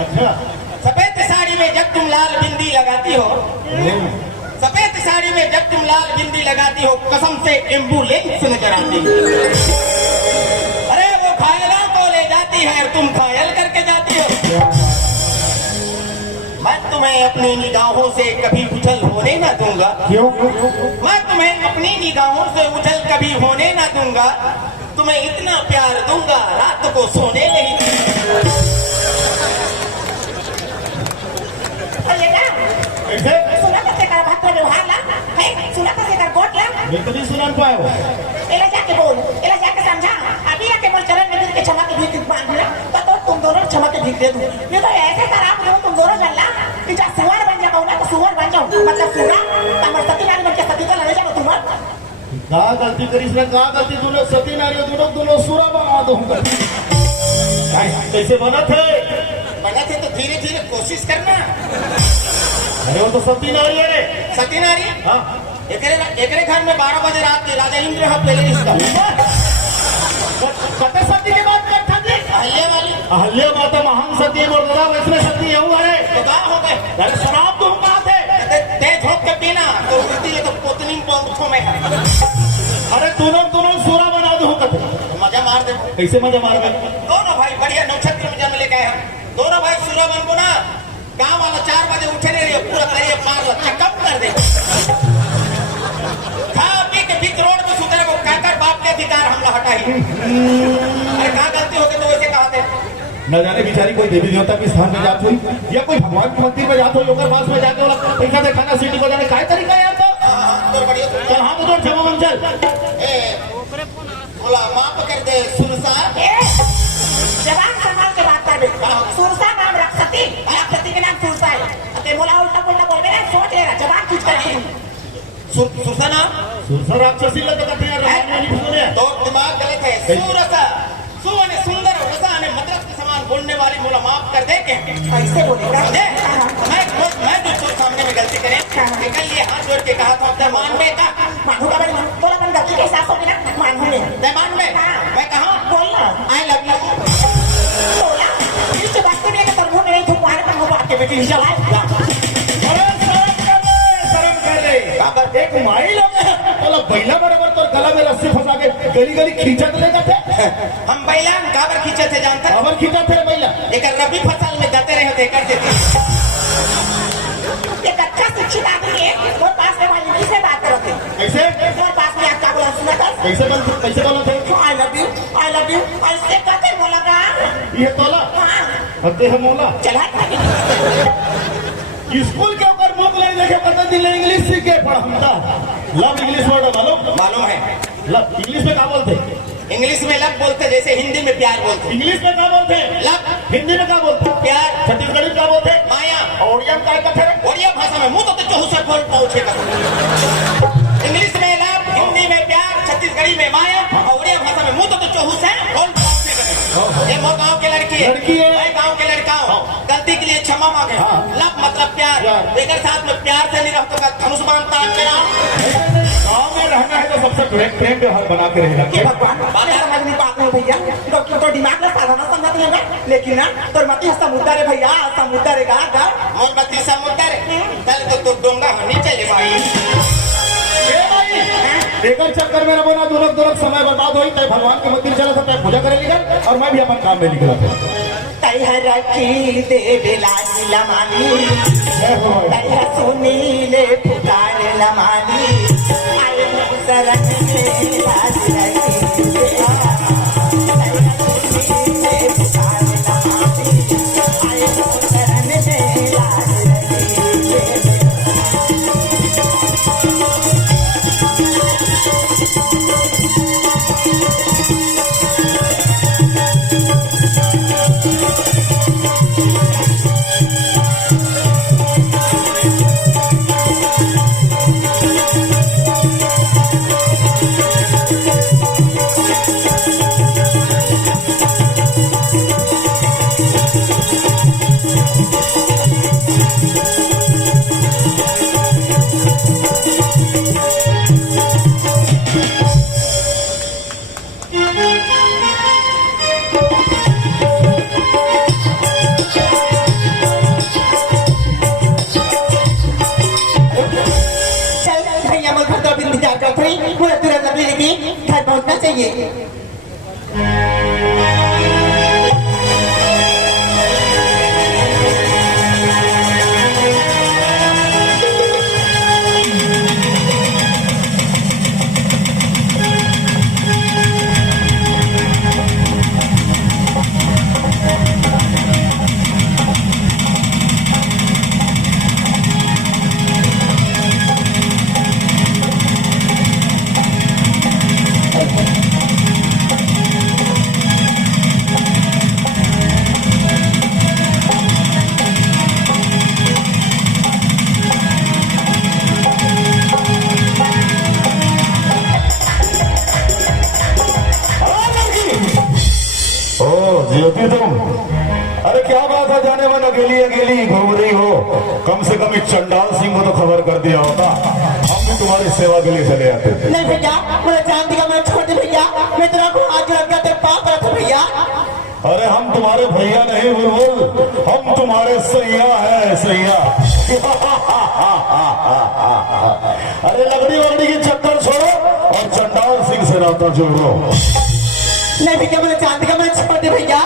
अच्छा। सफेद साड़ी में जब तुम लाल बिंदी लगाती हो, सफेद साड़ी में जब तुम लाल बिंदी लगाती हो, कसम से एम्बुलेंस नजर आती है। अरे वो घायलों को ले जाती है और तुम घायल करके जाती हो। मैं तुम्हें अपनी निगाहों से कभी उछल होने न दूंगा। क्यों? मैं तुम्हें अपनी निगाहों से उछल कभी होने न दूंगा। तुम्हें इतना प्यार दूंगा रात को सोने नहीं दूंगा। कैसे? सुना कैसे कर भद्र व्यवहार ला है, सुना कैसे कर गोट ला। मैं तो नहीं सुना पाया हो। एला जाके बोल, एला जाके समझा। अभी आके बोल चरण में गिर के क्षमा की भीख मांग ले तो तुम दोनों क्षमा की भीख दे दूं। ये तो ऐसे खराब हो तुम दोनों जल्ला कि जा सुअर बन जाओ ना तो सुअर बन जाओ, मतलब सुरा तमर सती नारी बन के सती तो लड़े जाओ तुम। का गलती करीस ने, का गलती दोनों सती नारी दोनों सुरा बना दूंगा। कैसे बना थे? बना थे तो धीरे धीरे कोशिश करना। अरे वो तो सती नारी है रे। सती नारी? हाँ। एकरे घर में 12 बजे रात के राजा इंद्र है पहले रिश्ता। कते सती की बात करता थी? अहल्या वाली। अहल्या माता महान सती बोल रहा, वैसे सती है वो। अरे तो कहाँ हो गए? अरे शराब तुम कहाँ थे? तेज होक के पीना तो उल्टी है तो पोतनी को में। अरे दोनों सूरा बना दो कते। मजा मार दे। कैसे मजा मार गए? दोनों भाई बढ़िया नक्षत्र में जन्म लेके आए हैं। दोनों भाई सूरा बन को ना गाँव वाला 4 बजे उठे नहीं, पूरा तैयार मार लो, चेकअप कर दे। खा पी के बीच रोड में सुधरे को कहकर बाप के अधिकार हमला हटाई। अरे कहाँ गलती हो गई तो वैसे कहा थे। न जाने बेचारी कोई देवी देवता के स्थान में जात हुई या कोई भगवान के मंदिर में जात हो, लोकर पास में जाके बोला पैसा दे खाना सीटी को जाने काय तरीका है यार। तो चल हाँ तो क्षमा मन चल। बोला माफ कर दे सुरसा। जवान संभाल के बात कर बे। सुरसा नाम रक्षती, रक्षती के नाम सुरसा है। अते मोला उल्टा पुल्टा बोल बे ना, सोच ले रहा जवान कुछ कर। सुरसा नाम सुरसा राक्षसी लग कहते हैं रामायण में सुने। तो दिमाग गलत है। सुरसा सुवन सुंदर रसा ने मद्रस के समान बोलने वाली मोला माफ कर दे के ऐसे बोलेगा। मैं जो सामने में गलती करे निकल लिए हाथ जोड़ के कहा था मान में का मानूंगा बड़ी बोला अपन गलती के हिसाब से ना मानूंगे। मान में मैं कहा बोलना आई लव यू बोला बीच बात में के तरफ में नहीं थुपारे पर वो बात के बेटी चला। अरे शर्म कर ले। अगर एक माई लोग बोला बैला बराबर तो गला में रस्सी फंसा के गली गली खींचत ले जाते। हम बैला काबर खींचे थे जानते? काबर खींचा थे बैला? एक रबी फसल में जाते रहे थे कर देते। एक अच्छा शिक्षित आदमी है और पास में वाली इंग्लिश में बात करते। कैसे? और पास में आपका बोला सुना था। कैसे बोला थे? आई लव यू ऐसे कहते बोला का ये तोला हते हम मोला चला। स्कूल के ऊपर बुक नहीं देखे पता दिन इंग्लिश सीख के पढ़ा। लव इंग्लिश वर्ड मालूम है। लव इंग्लिश में क्या बोलते? इंग्लिश में लव बोलते जैसे हिंदी में प्यार बोलते। इंग्लिश में क्या बोलते? लव। हिंदी में क्या बोलते? प्यार। छत्तीसगढ़ी में क्या बोलते? माया। और ओडिया में क्या कहते हैं? ओडिया भाषा में मुंह तो चहु से बोल पहुंचेगा। इंग्लिश में लव, हिंदी में प्यार, छत्तीसगढ़ी में माया और ओडिया भाषा में मुंह तो चहु से बोल पहुंचेगा। ये मोर गाँव के लड़की है, मैं गाँव के लड़का हूँ। गलती के लिए क्षमा मांगे। लव मतलब प्यार। एक साथ में प्यार से नहीं रहता धनुष बांधता गाँव में रहना है तो सबसे प्रेम व्यवहार बना के रहेगा। भगवान समझ नहीं पाते हो भैया। तो दिमाग में साधारण समझ नहीं होगा लेकिन ना तो मती समुद्र है भैया, समुद्र है गा मोर मती समुद्र कल तो डोंगा नहीं चले भाई। लेकर चक्कर में बना दोनों समय बर्बाद हुई। तय भगवान के मंदिर चला था, तय पूजा करे निकल और मैं भी अपन काम में निकला था। तैहरकी देवे लाली लमानी, तैह सुनीले पुकार लमानी, आए शरण में लाज रखी। चाहिए। ज्योति तुम, अरे क्या बात है, जाने मन अकेली अकेली घूम रही हो। कम से कम इस चंडाल सिंह को तो खबर कर दिया होता, हम भी तुम्हारी सेवा के लिए चले आते थे। नहीं भैया, मुझे चांदी का मैं छोड़ दे भैया, मैं तेरा को आज लग गया तेरे पाप रख भैया। अरे हम तुम्हारे भैया नहीं बुलबुल, हम तुम्हारे सैया है सैया। अरे लकड़ी वकड़ी की चक्कर छोड़ो और चंडाल सिंह से नाता जोड़ो। नहीं भैया, मुझे चांदी का मैं छोड़ दे भैया।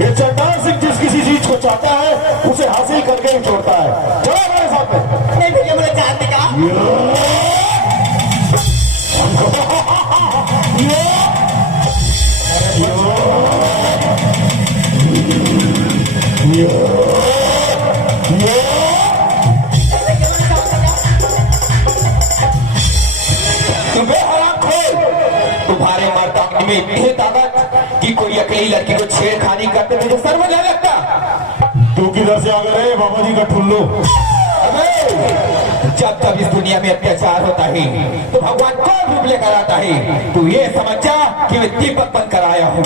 ये चंडाल सिंह जिस किसी चीज को चाहता है उसे हासिल करके ही छोड़ता है। चलो हमारे साथ में। नहीं भैया, मुझे चांदी का। तुम्हारे मर्दांग में इतनी ताकत कि कोई अकेली लड़की को छेड़खानी करते तुझे शर्म नहीं लगता? तू किधर से आ गए बाबा जी का ठुल्लू? जब जब इस दुनिया में अत्याचार होता है तो भगवान कौन रूप लेकर आता है? तू ये समझ जा कि मैं दीपक बनकर आया हूँ।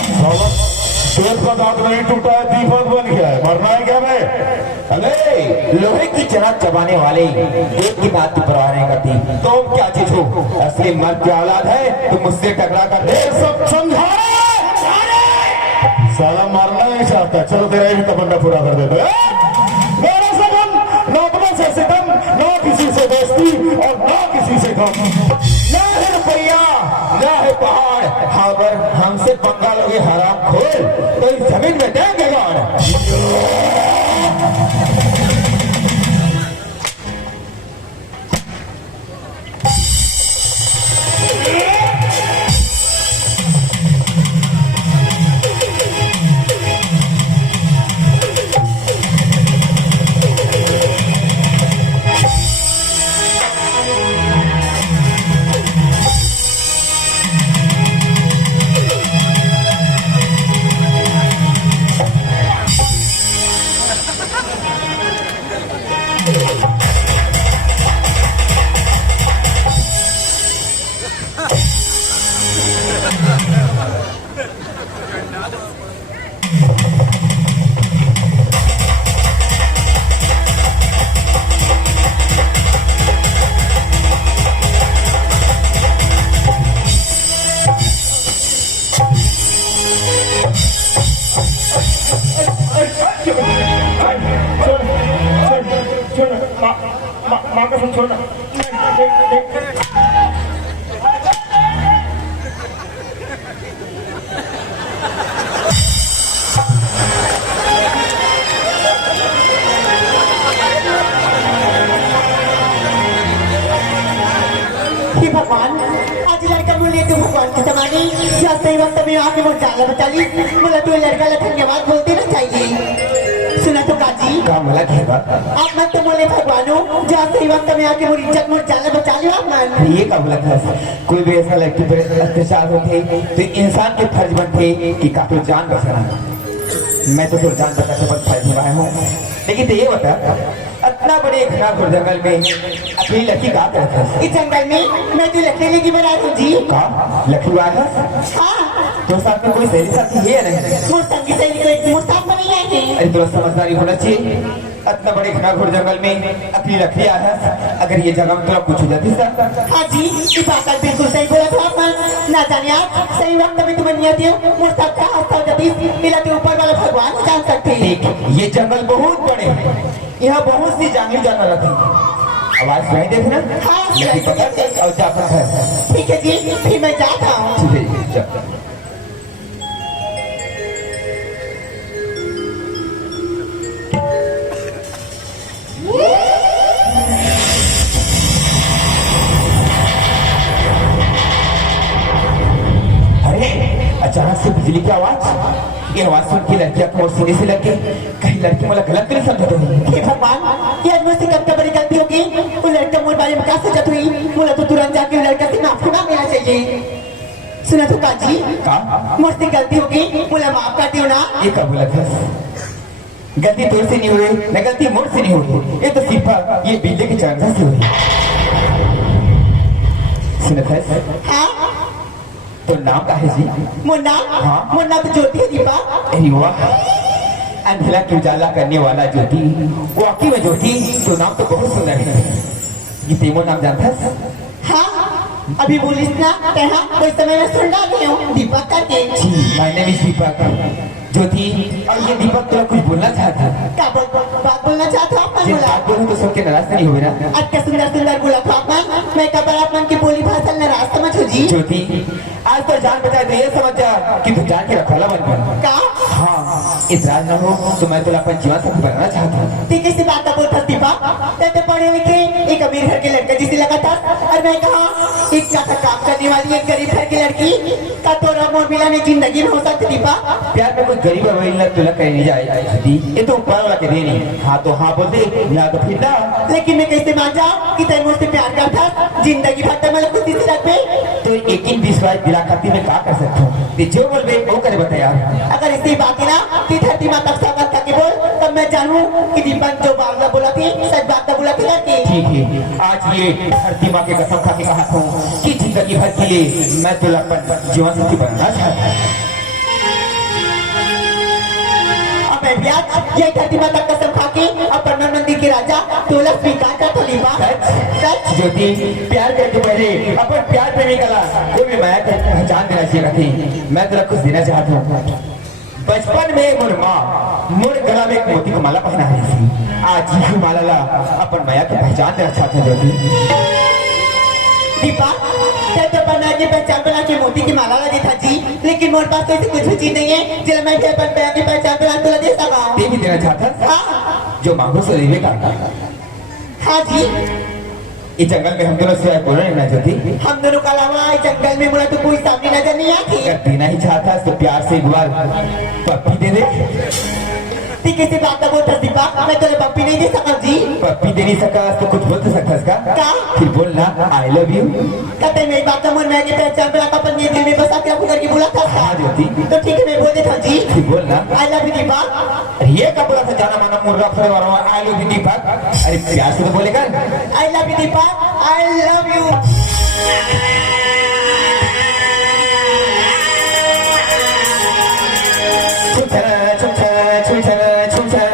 पेट का दांत नहीं टूटा है, दीपक बन गया है। मरना है क्या मैं? अरे लोहे की चना चबाने वाले एक की बात की परवाह नहीं करती। तुम क्या चीज हो? असली मर्द की औलाद है, तुम मुझसे टकरा कर दे। सब समझा साला मारना नहीं चाहता। चलो तेरा भी तमन्ना पूरा कर देते। मेरा सगन न अपने से सितम, न किसी से दोस्ती और न किसी से गम। ना है रुपया, ना है पहाड़, अगर हमसे पंगा लोगे हराम खोल तो इस जमीन में देंगे गाड़। माँ का सब छोड़ना। भगवान आज लड़का बोले तो भगवान की समानी या सही वक्त में आके वो जाला बचा ली। बोला तो लड़का धन्यवाद बोलते ना चाहिए। सुना तो काजी का मला घेगा आप मत तो बोले भगवानो जहाँ सही वक्त में आके वो इज्जत मोर जाला बचा लियो आप मन। ये का गलत है। कोई भी ऐसा लड़की पर अत्याचार होते तो इंसान के फर्ज बनते कि का तो जान बचाना। मैं तो जान बचाने पर फर्ज निभाया हूँ। लेकिन तो ये बता, इतना बड़े घना घोर जंगल में अकेली लड़की का करता है? इस जंगल में मैं तो अकेले की बना हूँ जी। का लखू आया है? हाँ, तो साथ में कोई सहेली साथी है नहीं? मोर संगी सहेली को एक मुस्ताफ बनी है। अरे थोड़ा समझदारी होना चाहिए। इतना बड़े घना घोर जंगल में अकेली लकड़ी आया है, अगर ये जगह में थोड़ा कुछ हो जाती सर। हाँ जी, ये बात बिल्कुल सही बोला था आप। ना जाने आप सही वक्त में तुम्हें नियत हो मुस्ताफ का हस्ता गति मिला के ऊपर वाला भगवान जान सकते हैं। ये जंगल बहुत बड़े हैं, यहाँ बहुत सी जंगली जानवर रहती है। आवाज सुनाई देती ना? हाँ, लड़की पकड़ और जा अपन घर। ठीक है जी, फिर मैं जाता हूँ। ठीक है जी, जा। अरे अचानक से बिजली की आवाज, ये आवाज सुन के लड़कियां को सीने से लग गई। कहीं लड़की मला गलत नहीं समझ रही। हे भगवान, ये आज मुझसे कब बड़ी गलती होगी। वो लड़का मोर बारे में क्या सजत हुई, मुझे तो तुरंत जाके वो लड़का से माफी मांगना चाहिए। सुना तो काजी, का मुझसे गलती होगी, मुझे माफ कर दियो ना। ये कब बोला था? गलती तुझ से नहीं हुई, न गलती मुझ से नहीं हुई, ये तो सिर्फ ये बिजली की चंदा से हुई। सुनत है? हाँ, तो नाम का है जी? मुन्ना। हाँ। मुन्ना तो ज्योति है दीपा। अरे वाह, अंधेरा की उजाला करने वाला ज्योति, वाकई में ज्योति तो नाम तो बहुत सुंदर है। ये तेमो नाम जानता है? हाँ, अभी बोलिस ना, कहा कोई समय में सुन डाली हूँ दीपक करके। जी, माय नेम इज दीपक। ज्योति, और ये दीपक तो कुछ बोलना चाहता है। क्या बात बोलना चाहता हूँ अपन जिस बोला। बात बोलूं तो सबके नाराज नहीं हुए ना? अच्छा सुंदर सुंदर बोला था अपन, मैं कबर अपन की बोली भाषा नाराज समझ हो जी। ज्योति, आज तो जान बचाए तो ये समझ जा कि तू जान के रखवाला बन गया। का हाँ, इतराज न हो तो मैं तो अपन जीवन साथी बनना चाहता हूँ। ठीक है, सी बात का बोलता दीपा। तेरे पढ़े लिखे एक अमीर घर के लड़का जिसे लगा था, और मैं कहा एक ज्यादा काम करने वाली एक गरीब घर की लड़की का तो मोर मिला ने जिंदगी में हो सकती दीपा। प्यार में कोई गरीब और वही तुला कहीं नहीं जाए दी, ये तो ऊपर वाला के देनी। हाँ तो हाँ बोल दे, या तो फिर ना। लेकिन मैं कैसे मान जाऊँ कि तेरे मुझसे प्यार करता, जिंदगी भर तक मतलब खुशी से रख पे। तो यकीन विश्वास दिला करती मैं क्या कर सकता हूँ? जो बोल बे वो करे बता यार। अगर इसी बात है ना कि धरती माता सागर करके बोल, तब मैं जानूं कि दीपक जो बात बोला थी सच बात बोला थी लड़की। ठीक है, आज ये धरती माँ के कसम खा के कहा हूँ कि जिंदगी भर के लिए मैं तो अपन जीवन साथी बनना चाहता हूँ। अब मैं भी आज ये धरती माता कसम खा के अपन मंदिर के राजा तोला स्वीकार कर तो दीपा। सच ज्योति, प्यार करके पहले अपन प्यार प्रेमी कला कोई भी माया को पहचान देना चाहिए थी। मैं तेरा कुछ देना चाहता हूँ। बचपन में मोर माँ मोर गला में एक मोती की माला पहना रही थी। आज ये माला ला अपन माया की पहचान देना चाहता हूँ। ज्योति दीपा, तेरे तो बना के पहचान बना के मोती की माला लगी था जी, लेकिन मोर पास तो ऐसी कुछ भी चीज नहीं है जिला मैं तेरे पर की पहचान बना तो दे सका। ये भी देना चाहता? हाँ जो मांगो सो देवे का। हाँ जी, इस जंगल में हम दोनों सिवाय कौन रहना चाहती? हम दोनों का अलावा इस जंगल में मुझे तो कोई सामने नजर नहीं आती। अगर देना ही चाहता तो प्यार से एक बार पप्पी दे दे। ठीक है, बात का बोलता दीपा, मैं तेरे पप्पी नहीं दे सका जी। पप्पी दे नहीं सका तो कुछ बोल तो सकता इसका? क्या? फिर बोलना आई लव यू। कहते मेरी बात का मन में आगे पहचान बना का अपन ये दिल में बसा के आपको करके बोला था। हाँ ज्योति, तो ठीक है, मैं बोल देता जी। फिर बोलना आई लव यू दीपा। अरे ये कब बोला था जाना माना मुर्गा फरे वाला आई लव यू दीपक? अरे प्यार से तो बोलेगा। I love you Deepa, I love you. छुछा छुछा छुछा छुछा।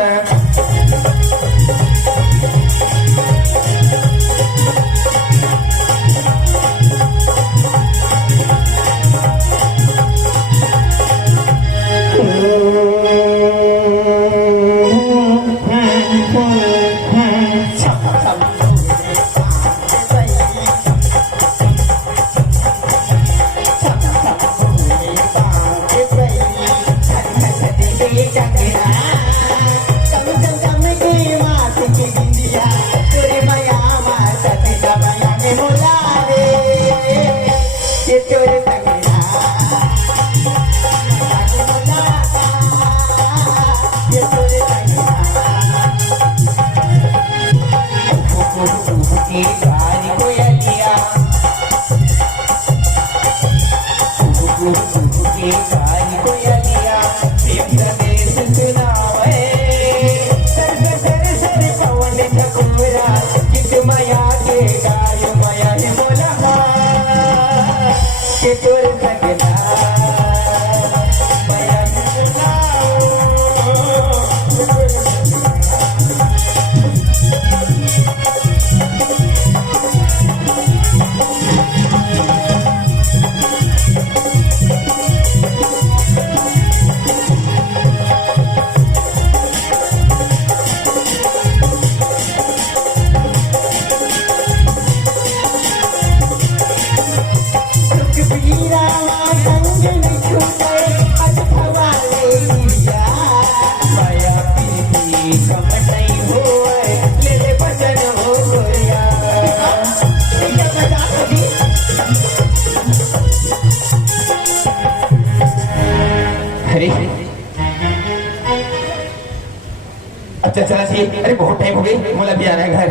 अच्छा चला जी, अरे बहुत टाइम हो गई, मोला भी आना है घर।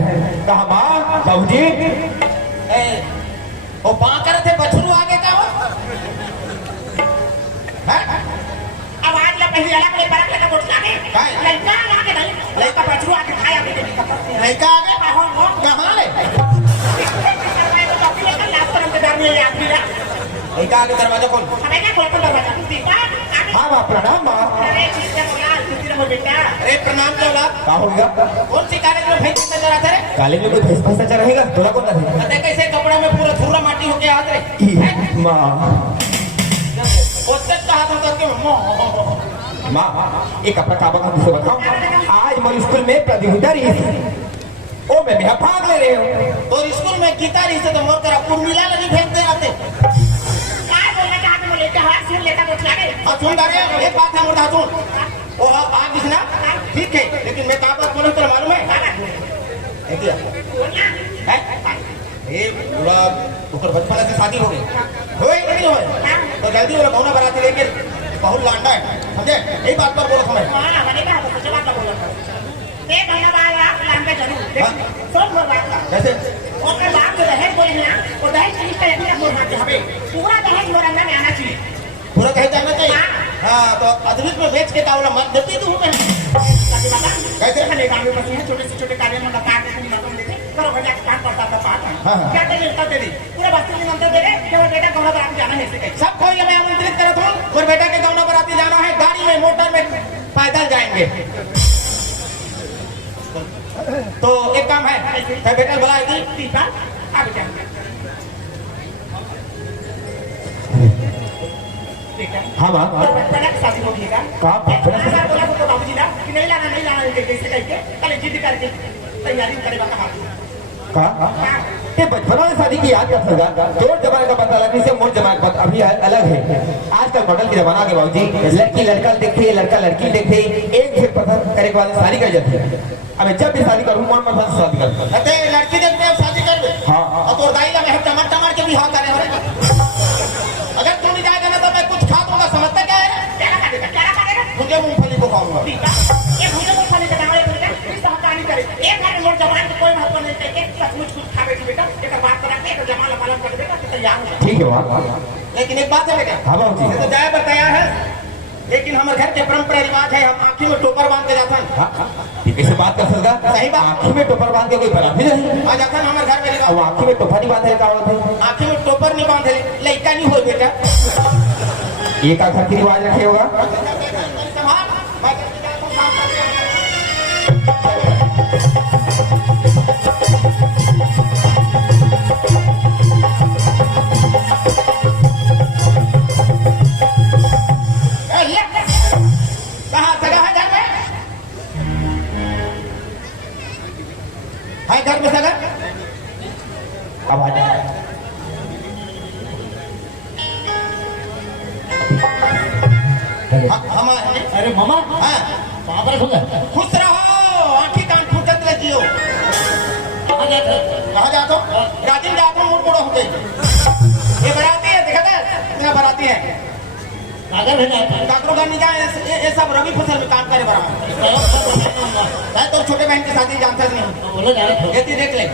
कहा माँ बाबूजी वो बाँ करे थे बछरू आगे का हो हैं? अब आज ला पहले अलग ले परक लगा बोट लागे काय? लड़का लागे नहीं लड़का बछरू आके खाया भी नहीं पता लड़का आगे कहाँ ले लड़का आगे दरवाजा खोल हमें क्या खोल कर दरवाजा दीपा हाँ माँ प्रणाम माँ। अरे चिंता बोला चिंता बोल बेटा अरे प्रणाम तो औलाद क्या हो गया? कौन सी काले में भैंस नजर आते रे काले में कोई भैंस फंसा चल रहेगा थोड़ा कौन है? अरे कैसे कपड़ा में पूरा थुर्रा माटी होके हाथ रे माँ उससे कहा था तो क्यों माँ एक अपना काबा का मुझसे बताओ। आज मोर स्कूल में प्रतियोगिता रही थी, ओ मैं भी भाग ले रहे हो। तो स्कूल में गीता रही से तो मोर करा उर्मिला लगी भेजते आते काय बोलने का हाथ में लेके हाथ सुन लेता बोट लागे सुन रहे एक बात है मुर्दा सुन वो आग दिखना ठीक है लेकिन मैं कहाँ पर बोलूँ तेरा मालूम है ये पूरा ऊपर बचपन से शादी हो गई नहीं हुए तो जल्दी वो गौना बराती लेके बहुत लांडा है समझे यही बात पर बोलो समझ हां मैंने कहा तो कुछ बात का बोला ये कहना वाला आप लांबे जरूर सब बोल बात का कैसे और के बात जो दहेज बोले ना वो दहेज की लिस्ट है बोल बात हमें पूरा दहेज मोर अंदर में आना चाहिए पूरा कहीं जाना चाहिए हाँ तो अद्भुत में बेच के कावला मत देती तू मैं कैसे हमें काम में बसी है छोटे से छोटे कार्य में बता के तुम मतलब देते करो भैया काम करता था पास क्या तेरे लिखता तेरी पूरे बस्ती में मंत्र दे दे कि वो बेटा गौना बराती जाना है इसे सब कोई मैं आमंत्रित करता हूँ और बेटा के गौना बराती जाना है गाड़ी में मोटर में पैदल जाएंगे तो एक काम है बेटा बुलाएगी ठीक है आगे जाएंगे हाँ माँ बचपना की शादी होगी कहाँ बोला तो बाबूजी ना कि नहीं लाना कैसे करके कल जिद करके तैयारी करेगा कहा ये बचपन में शादी की याद कर सका जोर जमाने का पता अलग से मोर जमाने का पता अभी अलग है। आजकल मॉडल की जमाना के बाबूजी लड़की लड़का देखते लड़का लड़की देखते एक से पसंद करने के बाद शादी कर जाती है। अब जब भी शादी करूँ मन पसंद से शादी कर लड़की देखते शादी कर हाँ और तो दाई लगे टमाटर टमाटर के भी हाँ करे अगर तू नहीं जाएगा ना तो मैं कुछ खा दूंगा समझता क्या है क्या करेगा मुझे मूंगफली को खाऊंगा ये मुझे मूंगफली का नाम है इस सहकारी करे एक बार मोर जवान को कोई महत्व नहीं देके सचमुच कुछ खा बैठी बेटा एक बात करा के जमाल मालूम कर बेटा तो तैयार हो ठीक है वहाँ लेकिन एक बात है बेटा हाँ बाबूजी तो जाए बताया है लेकिन हमारे घर के परंपरा रिवाज है हम आँखी में टोपर बांध के जाता है कैसे बात कर सकता सही बात आँखी में टोपर बांध के कोई बराती नहीं आ जाता है हमारे घर में रिवाज अब आँखी में टोपा नहीं बांधे का होता आँखी में टोपर नहीं बांधे लड़का नहीं हो बेटा एक आखिर की रिवाज रखे होगा संभाल मैं जाता हूँ शाम तक। कहाँ जगह है घर में है घर में जगह अब आ जाए हमारे अरे मामा हाँ कहाँ पर खुद खुश रहो आंखी कान फुटत ले जियो कहाँ जातो राजिन जातो मोड़ मोड़ो हो गई ये बराती है देखा था मेरा बराती है कागज है काकरो का निकाह ये सब रवि फसल में काम करे बराबर है तो छोटे बहन की शादी जानता नहीं बोलो जाए ये देख ले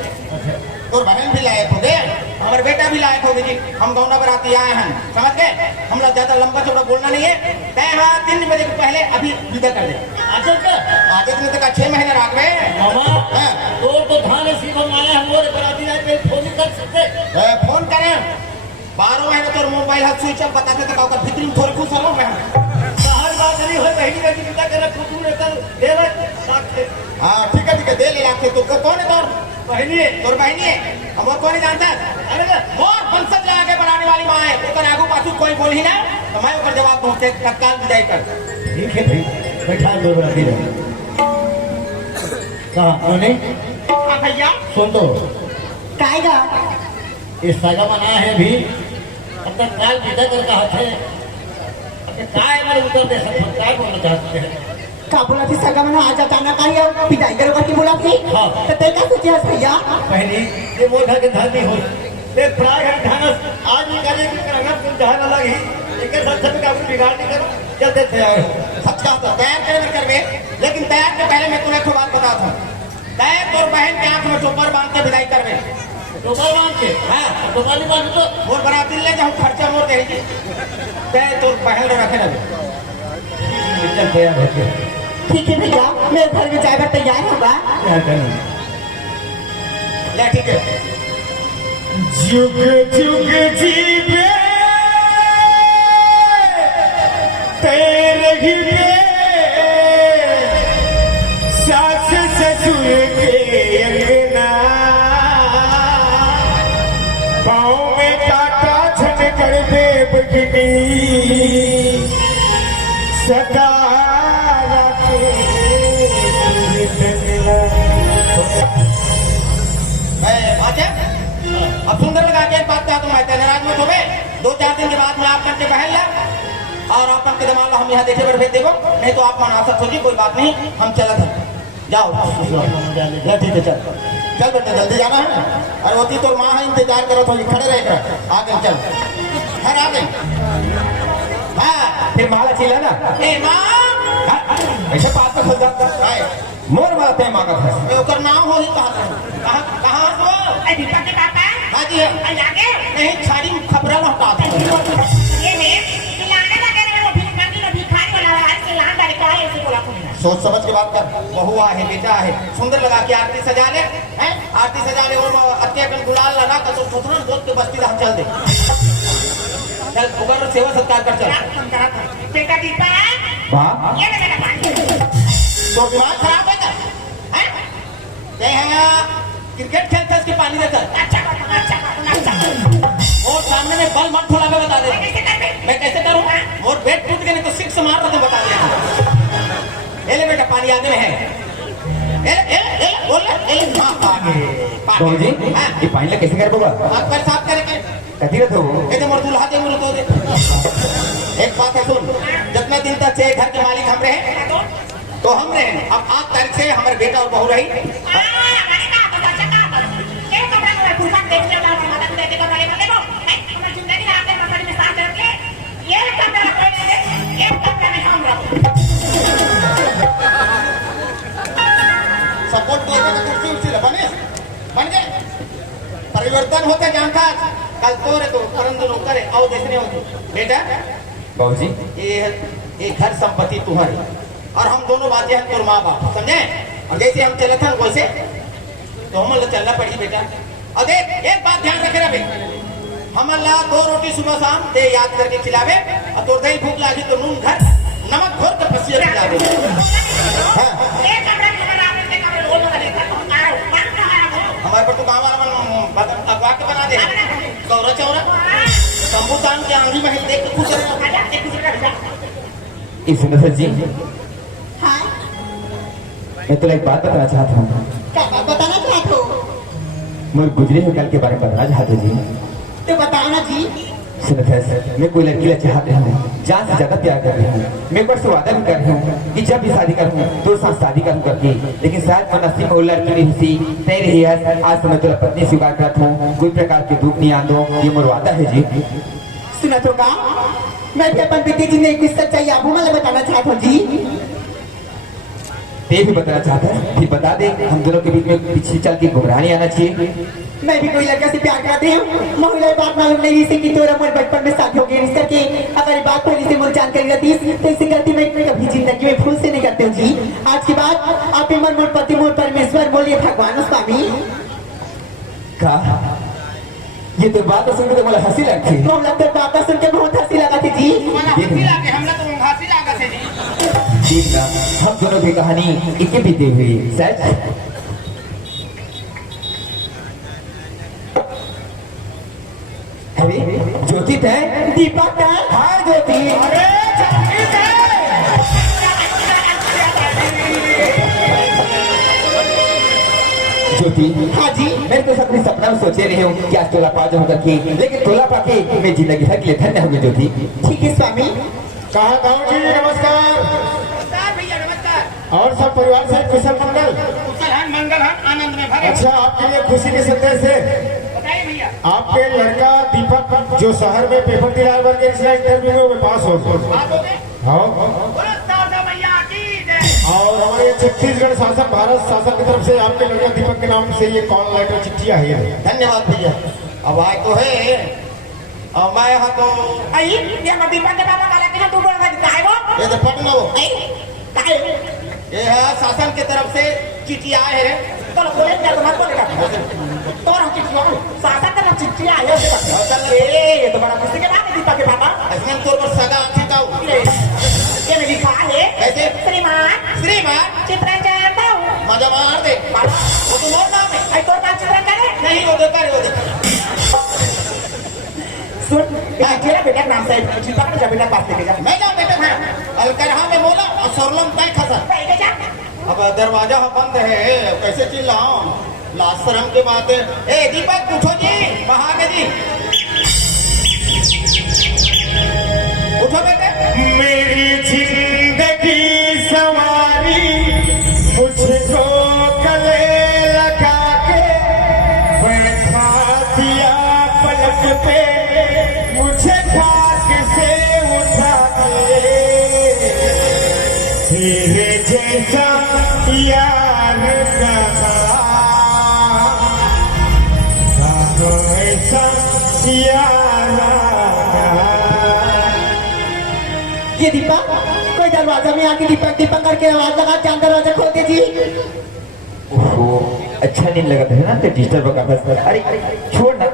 तो बहन भी लायक हो गए हमारे बेटा भी लायक हो गए जी हम गौना बराती आए हैं समझ गए हम लोग ज्यादा लंबा चौड़ा बोलना नहीं है तय हाँ 3 बजे के पहले अभी विदा कर दे आगे दिन तक 6 महीने रख गए मामा तो धान इसी को माया हमारे बराती आए पे फोन कर सकते फोन करें 12 महीने तो मोबाइल हाथ स्विच ऑफ बताते तक और फिक्री में थोड़ी खुश हो मैं हर बात नहीं हो बहनी का चिंता करना कुटुंब ने कल देवे हाँ ठीक है दे ले आपके तो कौन है तोर बहनी है तोर बहनी है हम और कौन नहीं जानता अरे मोर वंशज लगा के बनाने वाली माँ है तो आगू पाछू कोई बोल ही ना तो मैं ऊपर जवाब पहुंचे तत्काल विदाई कर ठीक है भाई बैठा दो बराती रहे कहा नहीं हाँ भैया सुन दो कायगा इस सगा मना है भी अब तक काल विदा कर कहा थे अब काय मैं उत्तर दे सकता काय बोलना चाहते हैं का बोला थी सगा मना आज जाना कार्य पिटाई करो करके बोला थी हाँ। तो ते का सोचिया भैया पहली ये मोटा के धान नहीं हो ये प्राय है धान आज निकाले की करना तुम धान अलग ही एक साथ सब का बिगाड़ नहीं करो चलते थे सच का तो तैयार करे कर बे लेकिन तैयार के पहले मैं तुम्हें एक बात बताता हूँ। तैयार तोर बहन के आंख में टोपर बांध के विदाई कर रहे टोपा बांध के हाँ टोपा नहीं बांध तो मोर बराती ले जाऊँ खर्चा मोर देगी तय तोर बहन रे रखे रहे चल तैयार है ठीक है भैया, मेरे घर में जाएगा तैयार होगा। क्या करना ले ठीक है। जुग जुग जीवे तेरे ही सास ससुर के अंगना पाँव में काटा छन कर दे बगिनी सदा रखे भाजा अब सुंदर लगा के एक बात कहा तुम नाराज मत हो गए। 2-4 दिन के बाद में आप के बहन ला और आप के दिमाग हम यहाँ देखे पर भेज देवो, नहीं तो आप मनासक हो जी, कोई बात नहीं, हम चलत हैं। जाओ ठीक है चल बेटा जल्दी जाना है ना। अरे होती तो माँ है इंतजार करो थोड़ी खड़े रह कर आ गए चल घर आ गई। हाँ फिर माला चिल्ला ना ए माँ ऐसे बात में फंस जाता मोर मारते हैं माँ का फंस ये ओकर नाम हो ही कहाँ तो अरे दीपा के पापा हाँ जी अरे आगे नहीं छाड़ी खबरा लौटा ये में लाने लगे रहे, वो भिखारी वाला आज के लान डाले का है, ऐसे बोला कुछ सोच समझ के बात कर। बहू है बेटा है सुंदर लगा के आरती सजा ले हैं, आरती सजा ले और अत्या कर गुलाल लगा कर तो थोड़ा बहुत के बस्ती हम चल दे चल ओकर सेवा सत्कार कर चल। बेटा दीपा वाह ये ले बेटा पानी तो दिमाग खराब है क्या हैं? ये है क्रिकेट खेलते इसके पानी देकर अच्छा और सामने में बल मत थोड़ा बता दे मैं कैसे करूँ और बैट टूट गए नहीं तो 6 मार रहा था बता दे। ले बेटा पानी आगे में है बोल बाबू जी ये पानी ला कैसे कर बोगा हाथ पैर साफ करके कथी रहते हो कहते मोर दूल्हा दे मुझे तो दे। एक बात है सुन, जितना दिन तक से घर के मालिक हम रहे तो हम रहे, अब 8 तारीख से हमारे बेटा और बहू रही। सपोर्ट बोलने का कुर्सी उर्सी बने बन गए परिवर्तन होते जानता कल तो रे तो परंतु नौकर है आओ देखने होते बेटा बाबू जी ये घर संपत्ति तुम्हारी और हम दोनों बातें हैं तोर माँ बाप समझे। और जैसे हम चले थे वैसे तो हम अल्लाह चलना पड़ी बेटा। और देख एक बात ध्यान रखे रहे हम अल्लाह 2 रोटी सुबह शाम दे याद करके खिलावे और तो दही भूख लागी तो नून घर नमक घोर के पसीने खिलावे। हमारे पर तो गाँव वाला अगवा के बना दे कौरा चौरा शंभुतान के आंधी महल देख के खुश सुंदर जी हाँ मैं तुला एक बात बताना चाहता हूँ क्या बात बताना चाहते हो? मैं गुजरे हुए कल के बारे में बताना चाहता हूँ जी। तो बताओ ना जी। सुनत मैं कोई लड़की चाहते हैं जान से ज्यादा प्यार कर रही हूँ। मैं एक बार से वादा भी कर रही हूँ कि जब भी शादी करूँ तो साथ शादी करूँ करके, लेकिन शायद मन नसीब में वो लड़की नहीं हुई नहीं रही है। आज से मैं तुला पत्नी स्वीकार करता हूँ, कोई प्रकार की दुख नहीं आंदो, ये मोर वादा है जी। सुना तो का मैं भी अपन बेटी जी ने कुछ सच्चाई आपको मैं बताना चाहता हूँ जी। ते भी बताना चाहता है फिर बता दे, हम दोनों के बीच में पीछे चल के घुमरा नहीं आना चाहिए। मैं भी कोई लड़का से प्यार करती हूँ, महिला बात मालूम नहीं इसे कि तोरा मोर बचपन में शादी हो गई इस करके अगर ये बात पहले से मुझे जानकारी रहती तो इसे गलती मैं कभी जिंदगी में भूल से नहीं करते हूँ जी। आज के बाद आप मन मोर पति मोर परमेश्वर बोलिए भगवान स्वामी का ये तो बात सुन के तो मुझे हंसी लगती है। हम लोग तो बात सुन के बहुत हंसी लगा थी जी। ठीक ना, हम दोनों की कहानी एक बीती हुई सच। अरे ज्योति है दीपक है हाँ ज्योति ज्योति हाँ जी। मैं तो अपने सपना में सोचे रही हूँ कि आज तोला पा जाऊँ करके, लेकिन तोला पाके मैं जिंदगी भर के लिए धन्य होगी ज्योति। ठीक है स्वामी। कहा गाँव जी नमस्कार। नमस्कार भैया नमस्कार। और सब परिवार से कुशल मंगल। कुशल है मंगल है आनंद में भरे। अच्छा आपके लिए खुशी के संदेश है, बताइए भैया। आपके लड़का दीपक जो शहर में पेपर दिला करके इंटरव्यू में पास हो बात हो गई। हाँ बोलो साहब भैया की जय। और हमारे छत्तीसगढ़ शासन भारत शासन की तरफ से आपके लड़का दीपक के नाम से ये कॉल लेटर चिट्ठी आई है। धन्यवाद भैया। अब आए तो है और मैं यहाँ तो आई ये मैं दीपक के बाबा काला के तू बोल रहा है काय वो ये तो पढ़ना वो आई काय ये है शासन की तरफ से चिट्ठी आए है। तो बोले क्या तुम्हारे बोलेगा तो हम चिट्ठी आओ शासन का चिट्ठी आया है ये तो बड़ा खुशी के बात है दीपक के बाबा इसमें तौर पर सगा छिकाओ ये में लिखा है कैसे श्रीमान चित्रंजन दाऊ मजा मार दे वो तो मोर नाम है। आई तोर नाम चित्रंजन है नहीं वो देखा वो देखा सुन ये तेरा बेटा नाम से चित्रंजन का बेटा पास लेके जा मैं जा बेटा मैं अलकरहा में बोला और सोरलम तय खसा लेके जा अब दरवाजा बंद है कैसे चिल्लाऊं लास्ट शर्म की बात है। ए दीपक उठो जी कहाँ गए जी उठो बेटे। मेरी जिंदगी सवारी मुझको गले लगा के बैठा दिया पलक पे मुझे खाक से उठा के तेरे जैसा यार ऐसा यार ये दीपक कोई दरवाजा में आके दीपक दीपक करके आवाज लगा चांद दरवाजा खोल दीजिए। ओहो अच्छा नहीं लगा था ना तो डिस्टर्ब का बस अरे छोड़ ना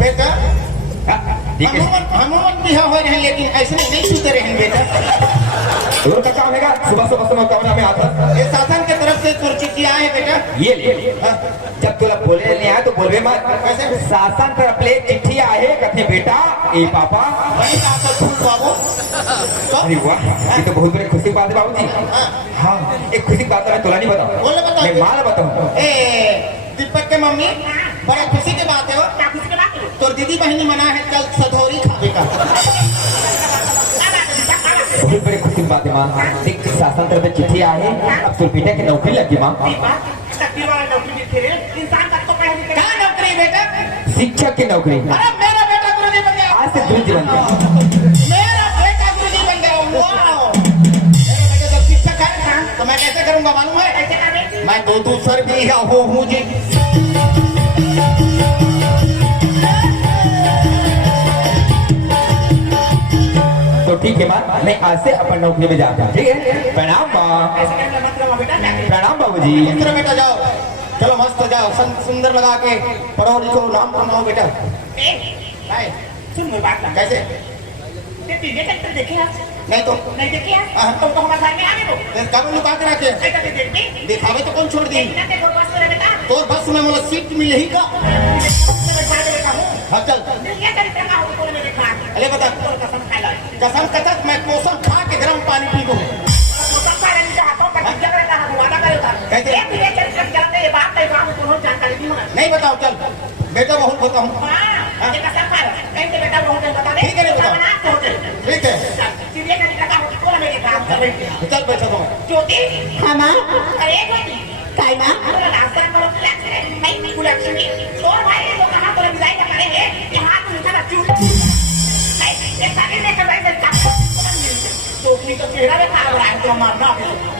बेटा देखिए हनुमान बिहा हो रहे हैं लेकिन ऐसे नहीं सुते रहे बेटा। रोज का काम है सुबह सुबह सुबह कमरा में आता ये शासन की तरफ से तुर चिट्ठी आए हैं बेटा। ये ले जब तुला बोले नहीं आया तो बोलबे मत कैसे? शासन तरफ ले चिट्ठी आए कहते बेटा ए पापा वही कहा तो फूल बाबू तो अरे वाह ये तो बहुत बड़ी खुशी की बात है बाबूजी। हाँ एक खुशी की बात है मैं तुला नहीं बताऊं बोले बताओ। मैं माला बताऊं। ए दीपक के मम्मी बड़ा खुशी की बात है वो क्या खुशी की बात है तो दीदी बहनी मना है कल सधौरी खाने का। बहुत बड़ी खुशी की बात है माँ देख शासन तरफ से चिट्ठी आए अब तो बेटा की नौकरी लगी माँ तकदीर वाला नौकरी मिलती है इंसान का तो पहले कहाँ नौकरी बेटा? शिक्षक की नौकरी अरे मेरा बेटा गुरुजी बन गया। आज से गुरुजी बन गया। मेरा बेटा गुरुजी बन गया। वाह मेरा बेटा जब शिक्षक है तो मैं कैसे करूंगा मालूम है? कैसे करें मैं दो सर भी हूँ जी। तो ठीक है माँ मैं आज से अपन नौकरी में जाता हूँ ठीक है। प्रणाम माँ कैसे करना मतलब बेटा प्रणाम बाबूजी। दूसरा बेटा जाओ चलो मस्त जाओ सुंदर लगा के पढ़ो लिखो नाम बनाओ बेटा। ए नहीं सुन मेरी बात कैसे ये चैप्टर देखे आप नहीं तो नहीं देखे हाँ। आप तुमको हमारे घर में आने दो कब लुका के रखे ऐसा भी देखते दिखावे तो कौन छोड़ दी ना देखो बस मेरे बेटा तो बस में मुझे सीट मिले ही का। मैं बड़ा बेटा हूँ हाँ चल ये चरित्र का हो तो मेरे खा अरे बता कसम खा लो कसम कसम मैं कोसम खा के गर्म पानी पी लूँ। कसम खा रही चाहता हूँ पर जगह का वादा करे था कैसे? ये चरित्र चलते ये बात है बात को जानकारी दी होना नहीं बताओ चल बेटा बहुत बताऊँ। हां ये कसम खा कैसे बेटा बहुत बता दे ठीक है, नहीं बताओ। बना होते ठीक है सीधे का निकला हो तो मेरे काम कर रही चल बैठो तुम। ज्योति हां मां अरे ज्योति काय मां बोला नाश्ता करो नहीं लक्ष्मी और भाई लोग कहां पर विदाई करेंगे यहां तो निकला चूल नहीं ये सारे ने कर रहे हैं तो की तो चेहरा में खा रहा है तो मारना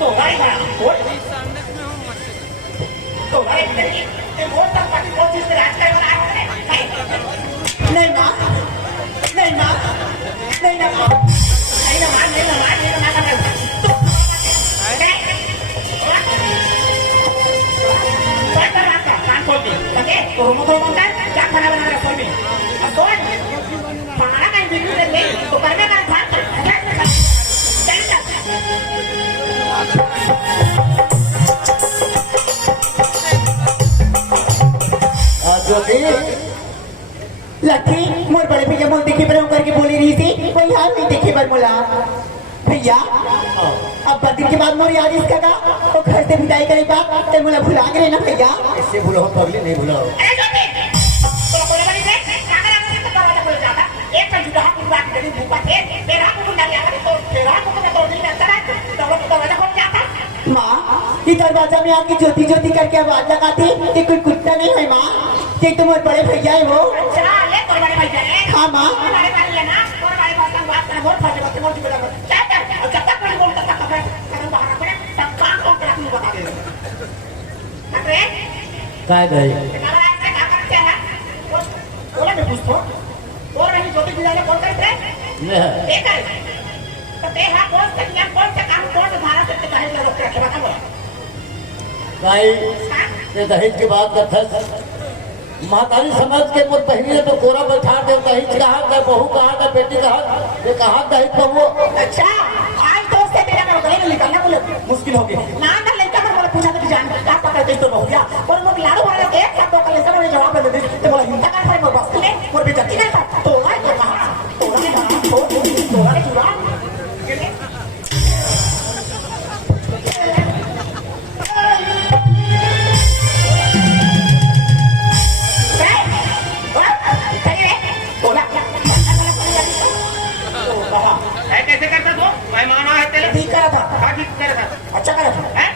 तो भाई तो भाई ये बहुत तक पार्टी बहुत चीज में राज कर रहा है नहीं मां नहीं मां नहीं ना नहीं ना मां नहीं ना मां नहीं ना मां तो तो rumah kan jak mana mana reformi abon pangalan kan bikin deh to karena kan bantu Lakshmi मोर बड़े भैया मोल देखे पर करके बोली रही थी कोई हाल नहीं देखे पर मोला भैया अब बदल के बाद मोर याद इसका का तो घर से विदाई करे बात ते मोला भुला गए ना भैया इससे भूलो पगली नहीं भूलो। अरे जोती तो कोई बड़ी से काका ने तो दरवाजा खोल जाता एक का जुड़ा की बात करी भूखा थे मेरा को ना गया तो तेरा को तो नहीं लगता है तो दरवाजा खोल जाता मां ये दरवाजा में आके ज्योति ज्योति करके आवाज लगाती कि कोई कुत्ता नहीं है मां कि तुम्हारे बड़े भैया है वो अच्छा ले तो बड़े भैया है हां मां बड़े भैया ना और बड़े पास बात मोर फाटे बात मोर की बजा क्या कर और जब तक मैं बोलता था कदम बाहर पड़े तब काम को करा तू बता दे अरे काय गई काला ऐसे क्या करते हैं बोला मैं पूछतो और नहीं ज्योति बिजाने कौन करते ने एक है तो ते हा कौन से काम कौन से धारा से कहे लोग रखे बता बोला काय ते दहेज की बात करता महतारी समझ के मोर पहले तो कोरा बैठा दे दहेज कहा का बहू कहा का बेटी कहा ये कहा दहेज को वो अच्छा आज तो उससे तेरा मैं गले में निकलना बोले मुश्किल हो गई ना ना लड़का मैं बोला पूछा कि जान क्या पकड़ के तो हो गया और मुझे लाड़ू वाला के एक शब्दों का लेकर मुझे जवाब दे दे तो बोला हिंदा का है मोर बस में और बेइज्जती नहीं था तो ना तो कहा तो ना जुड़ा कैसे करता तू मेहमान है तेरे ठीक करा था का ठीक कर था अच्छा करा था हैं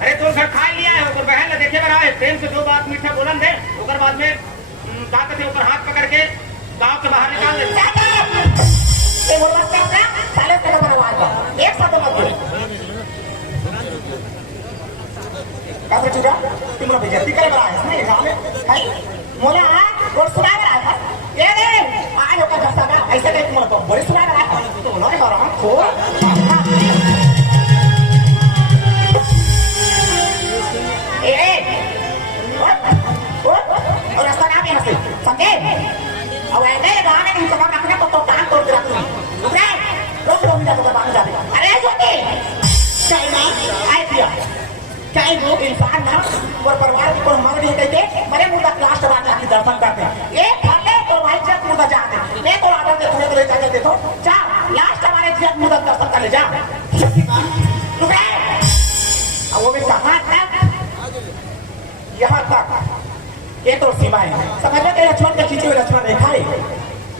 अरे तू घर खा लिया है ऊपर बहन ने देखे बना है प्रेम से दो बात मीठा बोलन दे ऊपर बाद में का कहते ऊपर हाथ पकड़ के गांव से बाहर निकाल दे ये बोल रहा है साले से बड़ा आवाज है एक साथ मत बोल का चुरा तुम लोग बेइज्जती करे बड़ा है इसमें गांव में है मोला और सुना रहा है ये दे आज होकर घर का ऐसे नहीं तुम लोग बड़ी सुना रहा है तो लोग कर रहा खो ए और रास्ता ना भी हंसे समझे अब ऐसे गाँव में कहीं कबाब रखना तो कान तोड़ के रख दूँ रुक रहे रोक जा तो कबाब जाते अरे ज्योति चाइना आए पिया चाहे वो इंसान ना और परिवार को हमारे लिए कहते बड़े मुर्दा लास्ट बार जाके दर्शन करते हैं एक खाते तो भाई जब मुर्दा जाते मैं तो आदर दे तुम्हें तो ले जाकर देखो जा लास्ट हमारे जब मुर्दा दर्शन कर ले जा रुक अब वो भी कहाँ तक यहाँ तक ये तो सीमा है समझ में लक्ष्मण के खींचे हुए लक्ष्मण रेखा है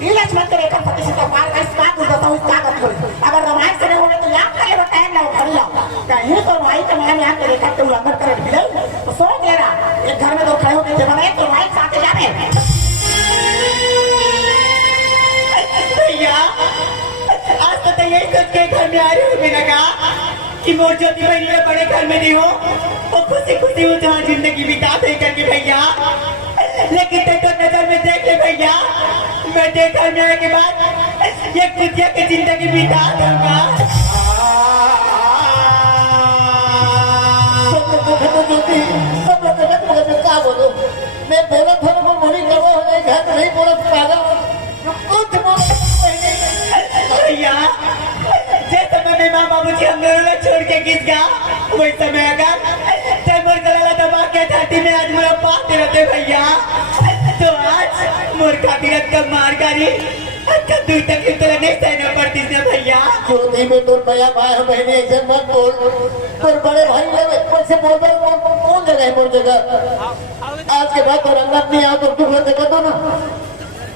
ये लक्ष्मण के रेखा सत्य सीता पार का इसका गुजरता हूँ इसका गति करी अगर रामायण से नहीं होने तो याद करे तो टाइम ना खड़ी लाओ कहीं तो भाई तो मैं यहाँ के रेखा के उल्लंघन करे मिले तो सोच ले रहा एक घर में दो खड़े होकर जब तो भाई साथ जाने भैया आज तो यही सोच के घर में आ रही हूँ मैंने कहा कि मोर ज्योति भाई मेरे बड़े घर में नहीं हो और खुशी खुशी वो जहाँ जिंदगी बिता दे करके भैया लेकिन तो नजर में देख ले भैया मैं देखा में आने के बाद ये कुतिया की जिंदगी बिता दूंगा सब लोग क्या बोलो मैं बोला था वो मोरी करवा हो गई घर नहीं बोला पागल कुछ भैया जैसे मैंने माँ बाबू जी हम दोनों लोग छोड़ के गिर गया वही समय अगर जब मोर गला दबा के छाती में आज मेरा पाते रहते भैया तो आज मोर खातिर का मार गाड़ी अच्छा दूर तक तो नहीं सहना पड़ती ना भैया ज्योति में तो भैया भाई बहने ऐसे मत बोल पर बड़े भाई लोग ऊपर से बोल रहे कौन जगह है मोर जगह आज के बाद तो रंगत नहीं आ तो तुम देखो तो ना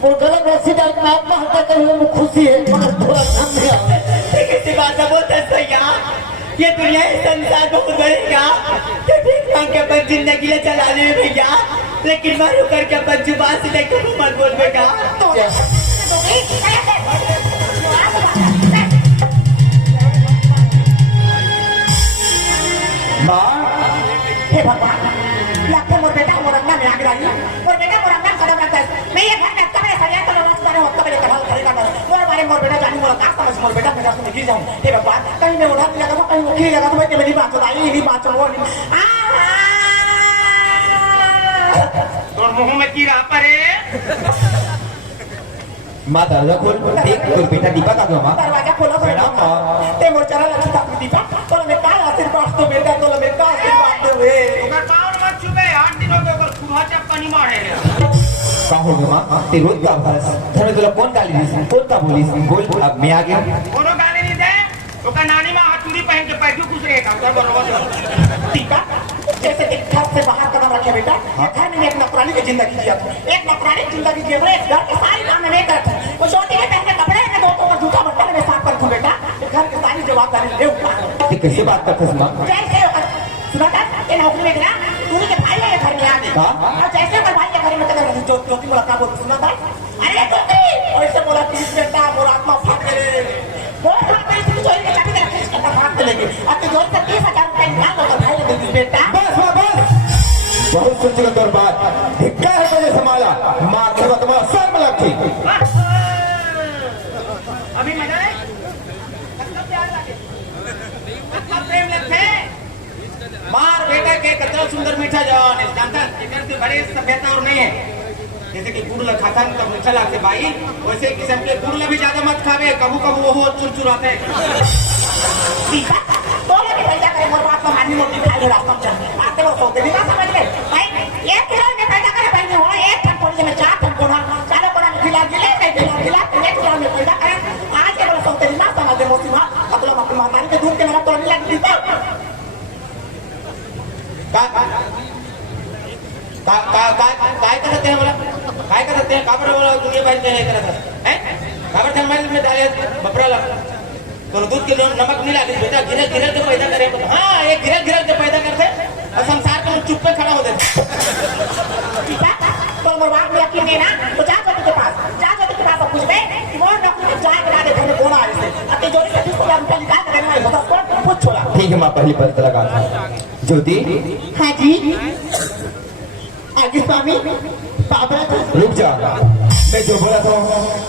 वो गलत रस्सी डाल में आत्महत्या कर हुए खुशी है मगर थोड़ा ध्यान नहीं आ किसी बात का बोलते भैया ये दुनिया इस संसार बहुत बढ़ेगा तो ठीक मांग के अपन जिंदगी ले चला ले भैया लेकिन मारू करके अपन जुबान से देखो मत बोल बेगा माँ हे भगवान लगता मोर बेटा मोरंगा में आग डाली मोर बेटा मोरंगा कदम रखता है मैं ये घर में कब सरिया तो लॉस करे हो कब लेकर खरीदा मोर बारे मोर बेटा जानी मोर का समझ मोर बेटा मेरा सुन गिर जाऊं हे भगवान कहीं मैं उठा लगा तो कहीं वो खी लगा तो मैं मेरी बात बताई यही बात वो और मुंह में कीड़ा परे माँ दरवाजा खोल देख तो बेटा दीपा का दो माँ दरवाजा खोलो ते मोर चला लगी था दीपा तो मैं का आशीर्वाद तो बेटा तो मैं का आशीर्वाद दे वे ओकर पावन मत छुबे 8 दिनों के ओकर खुहा चप्पनी मारे का हो गया माँ ते रोज का अभ्यास घर में तुला कौन गाली दी कौन का बोली बोल अब मैं आ गया कोनो गाली नहीं दे ओकर नानी मां हथुड़ी पहन के पैजू खुश रहेगा उधर बरोबर दीपा जैसे एक घर से बाहर कदम रखे बेटा घर में एक नौकरानी की जिंदगी जिया था एक नौकरानी की जिंदगी जिए एक घर के सारी काम नहीं करता वो छोटी में पहने कपड़े में दोस्तों का जूता बट्टा में साफ कर बेटा घर की सारी जवाबदारी ले उठा ते कैसे बात करते माँ जैसे सुना था ये नौकरी में गया तूने के भाई भाई के घर में आ गए हाँ? और जैसे मैं भाई के घर में कदम जो ज्योति मुलाकात बोल सुना था अरे ज्योति और इससे बोला तीस बेटा मोर आत्मा फाट गए वो खाते से चोरी के चाबी रख के भाग चलेंगे अब तो जोर से 30,000 रुपए निकाल दो भाई के दे बेटा बस बहुत सुन चुका तोर बात धिक्का है तुझे संभाला मार के तुम्हारा सर में लगती अभी मजा है कितना प्यार लगे कितना प्रेम लगते मार बेटा के कतरा सुंदर मीठा जवान है जानता इधर से बड़े सभ्यता और नहीं है जैसे कि गुड़ खाता है तब मीठा लगते भाई वैसे किस्म के गुड़ भी ज्यादा मत खावे कबू कबू वो चुरचुराते दीपा तो लगे पैदा करे मोर बाप को मारनी मोटी खाई हो रास्ता में चल आते वो सोते नहीं समझ में भाई एक किलो में पैदा करे भाई ने हो एक टन कोड़ी में 4 टन कोड़ा चारों कोड़ा में खिला दिले नहीं खिला एक किलो में पैदा करे आज के बोले सोते नहीं समझ में मोती मां मतलब अपनी मातारी के दूध के मेरा तोड़ने लगी दीपा काय करते हैं बोला काय करते हैं काबर बोला दुनिया भर में करता है काबर थर्मल में डाले बपरा लगा तो दूध के नमक नहीं लागे बेटा गिरल गिरल के पैदा करे हाँ ये गिरल गिरल के पैदा करते और संसार के चुप पे खड़ा हो जाते तो मोर बाप ने यकीन नहीं ना तो जा के पास और पूछ बे कि वो नौकरी में जाए बना दे घर कौन आए से अपनी जोड़ी से 30,000 रुपए निकाल के देना है बता कौन पूछ छोड़ा ठीक है माँ पहली पलट लगा था ज्योति हाँ जी आगे स्वामी बाबा रुक जा मैं जो बोला था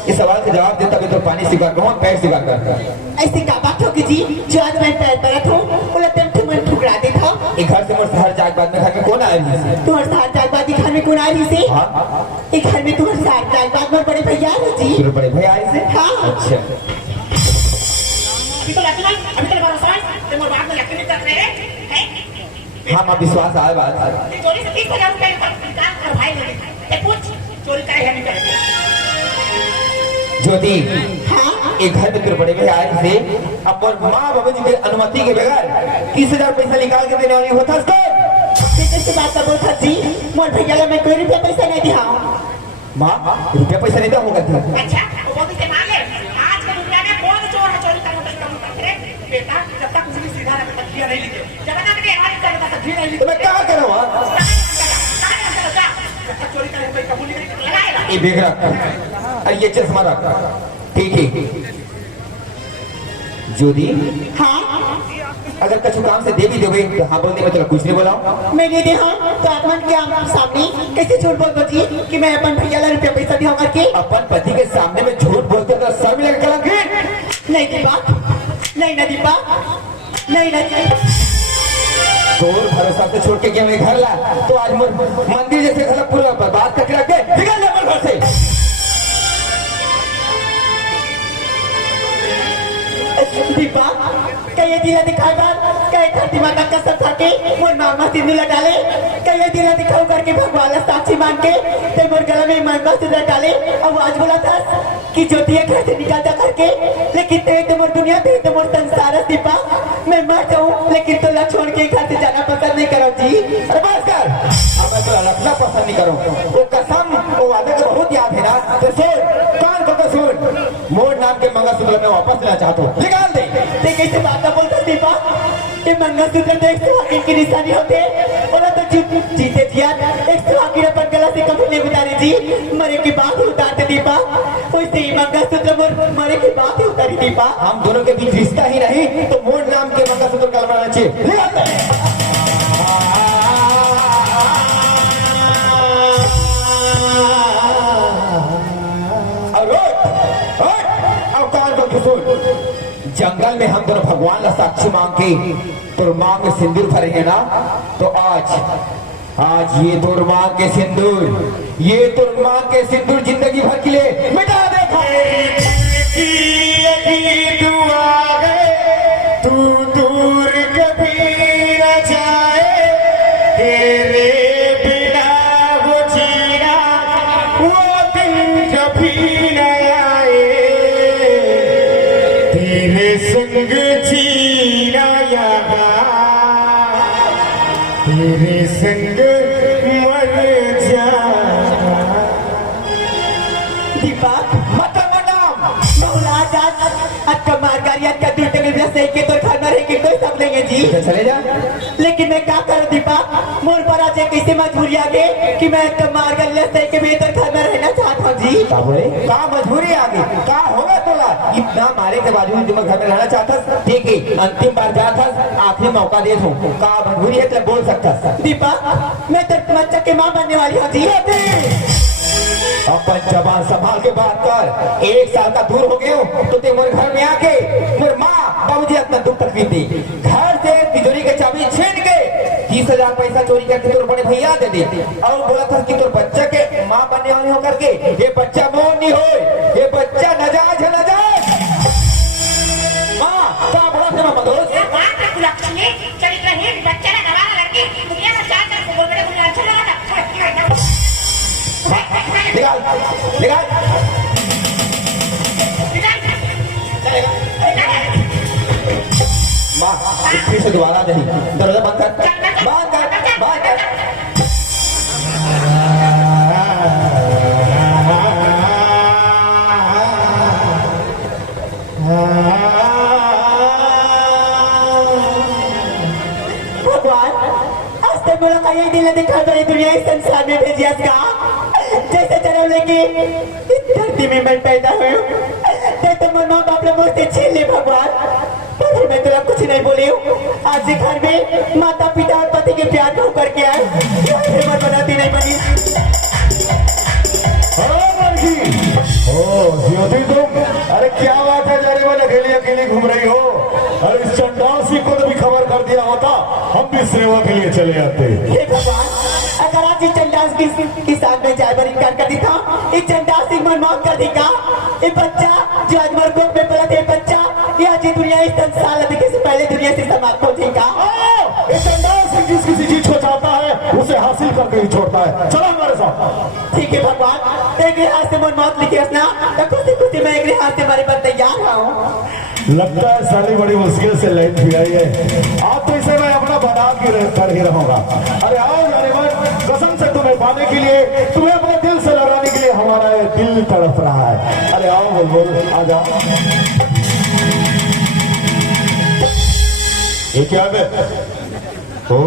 इस सवाल का जवाब देता भी तो पानी स्वीकार करूँ पैर स्वीकार करता ऐसी क्या बात होगी जी जो आज मैं पैर पर रखूं बोले तुम तुम्हें ठुकरा देखा एक घर से मोर शहर जाग बाद में खाके कौन आया है तुम्हारे साथ जागबादी घर में कौन आ रही से हाँ एक घर में तुम्हारे साथ जागबाद में बड़े भैया है जी तेरे बड़े भैया आए से हाँ अच्छा अभी तो लगता है अभी तो भरोसा है तुम्हारे बाप में यकीन कर रहे हैं हाँ माँ विश्वास आए बात चोरी से 30,000 रुपए निकाल कर भाई ने पूछ चोरी का है नहीं करते ज्योति हाँ एक घर में तेरे बड़े भैया आए थे अपन माँ बाबा जी के अनुमति के बगैर 30,000 पैसा निकाल के देने वाली होता कैसे बात कर बोल जी मोर भैया मैं कोई रुपया पैसा नहीं दिया माँ रुपया पैसा नहीं होगा था अच्छा वो भी से मांगे आज के दुनिया में कौन चोर है चोरी करने का काम करते बेटा जब तक कुछ भी सीधा रखा तक नहीं लीजिए जब तक नहीं हमारी करने तक नहीं लीजिए तो मैं क्या करूँ चोरी करने कोई कबूल नहीं लगाएगा ये बेग रख और ये चश्मा रख ठीक है ज्योति हाँ अगर कछु काम से दे भी दोगे तो हाँ बोल दे मैं तेरा कुछ नहीं बोला मैंने दे हाँ तो आत्मन के सामने कैसे झूठ बोल बची कि मैं अपन भैया ला रुपया पैसा दिया करके अपन पति के सामने में झूठ बोलते तो सर में लगे कलंकित नहीं दीपा नहीं ना दीपा नहीं ना तोर भरोसा से छोड़ के गया मैं घर ला तो आज मंदिर जैसे घर पूरा बर्बाद करके रख दे निकल जा घर से दीपा कई दिला दिखाई बार कई धरती माता का कसम था के मोर मामा सिंदूर डाले कई दिला दिखाओ करके भगवान ला साक्षी मान के ते मोर गला में मंगा सिंदूर डाले अब आज बोला था कि ज्योति घर से निकाल जा करके लेकिन ते तो मोर दुनिया ते तो मोर संसार है दीपा मैं मर जाऊं लेकिन तो ला छोड़ के घर से जाना पसंद नहीं करो जी अरे बस कर अब मैं तो रखना पसंद नहीं करूं वो कसम वो वादे को बहुत याद है ना तो सुन कान को सुन मोर नाम के मंगलसूत्र में वापस लेना चाहता हूँ निकाल दे ते कैसे बात बोलता दीपा ये मंगलसूत्र देख सुहागिन की निशानी होते बोला तो जीते जिया एक सुहागिन अपन गला से कभी नहीं उतारी जी मरे के बाद ही उतारते दीपा वैसे ही मंगलसूत्र मरे के बाद ही उतारी दीपा हम दोनों के बीच रिश्ता ही नहीं तो मोर नाम के मंगलसूत्र का लगाना चाहिए निकाल दे जंगल में हम दोनों भगवान का साक्षी मांग के तो मांग में सिंदूर भरेंगे ना तो आज ये तो मांग के सिंदूर जिंदगी भर के लिए मिटा देखो दुआ है तू दूर कभी न जाए तेरे बिना वो जीना वो दिन कभी न आए तेरे संग जीना यहाँ तेरे संग मर जाना दीपा मतलब मैडम बहुला जात अक्का मार गाड़ी अक्का दूटे के बिना सही के तो घर में लेकिन कोई सब नहीं है जी। तो चले जा। लेकिन मैं क्या करूं दीपा, मोर पर आज एक ऐसी मजबूरी आ गई कि मैं तो मार गल से के भीतर घर में रहना चाहता हूँ जी। का बोले का मजबूरी आ गई, का होगा तोला इतना मारे के बाजू में तुम घर में रहना चाहता? ठीक है, अंतिम बार जाता, आखिरी मौका दे दूं, का मजबूरी है तो बोल सकता। दीपा, मैं तो बच्चा के माँ बनने वाली हूँ जी। अपन जबान संभाल के बात कर। 1 साल का दूर हो गए हो तो ते मोर घर में आके मोर माँ बाबूजी अपना दुख तकलीफ दी, घर से तिजोरी के चाबी छीन के 30,000 पैसा चोरी करके तोर बड़े भैया दे दी और बोला था कि तोर बच्चा के माँ बनने वाली हो करके ये बच्चा मोर नहीं हो, ये बच्चा नजायज है, नजायज। माँ का बोला था मामा दोस्त निकाल निकाल माँ फिर से दोबारा नहीं, दरवाजा बंद कर, बंद कर, बंद कर। भगवान, आज तक मेरा का यही दिल दिखा था, ये दुनिया इस संसार में भेजिया का जैसे जन्म लेके इस धरती में मैं पैदा हुई हूँ, जैसे मन माँ बाप ने मुझसे छीन ले भगवान, पर मैं तेरा कुछ नहीं बोली हूँ। आज से घर में माता पिता और पति के प्यार को करके आए, हिम्मत बनाती नहीं बनी। ज्योति तुम, अरे क्या बात है, जाने वाले अकेली अकेली घूम रही हो? अरे इस चंडाल सिंह को तो भी खबर कर दिया होता, हम भी सेवा के लिए चले आते। हे भगवान, अगर आज इस चंडाल की साथ में जायबर इनकार कर दी था, इस चंडाल सिंह मन मौत कर दी का, ये बच्चा जो आज मर गोद में पला थे, बच्चा ये आज ये दुनिया इस संसार दिखे से पहले दुनिया से समाप्त हो जाएगा। ये चंडाल सिंह जिस किसी चीज को चाहता है उसे हासिल करके ही छोड़ता है। चलो हमारे साथ। ठीक है भगवान, एक हाथ से मन मौत लिखे ना, तो खुशी खुशी मैं एक हाथ से हमारे पर तैयार हूँ। लगता है साली बड़ी मुश्किल से लाइन भी आई है, आप तो इसे मैं अपना बना के कर ही रहूंगा। अरे आओ जाने मन, कसम से तुम्हें पाने के लिए, तुम्हें अपने दिल से लड़ाने के लिए हमारा ये दिल तड़प रहा है। अरे आओ बोल बोल, आ जाओ। ये क्या है? ओ,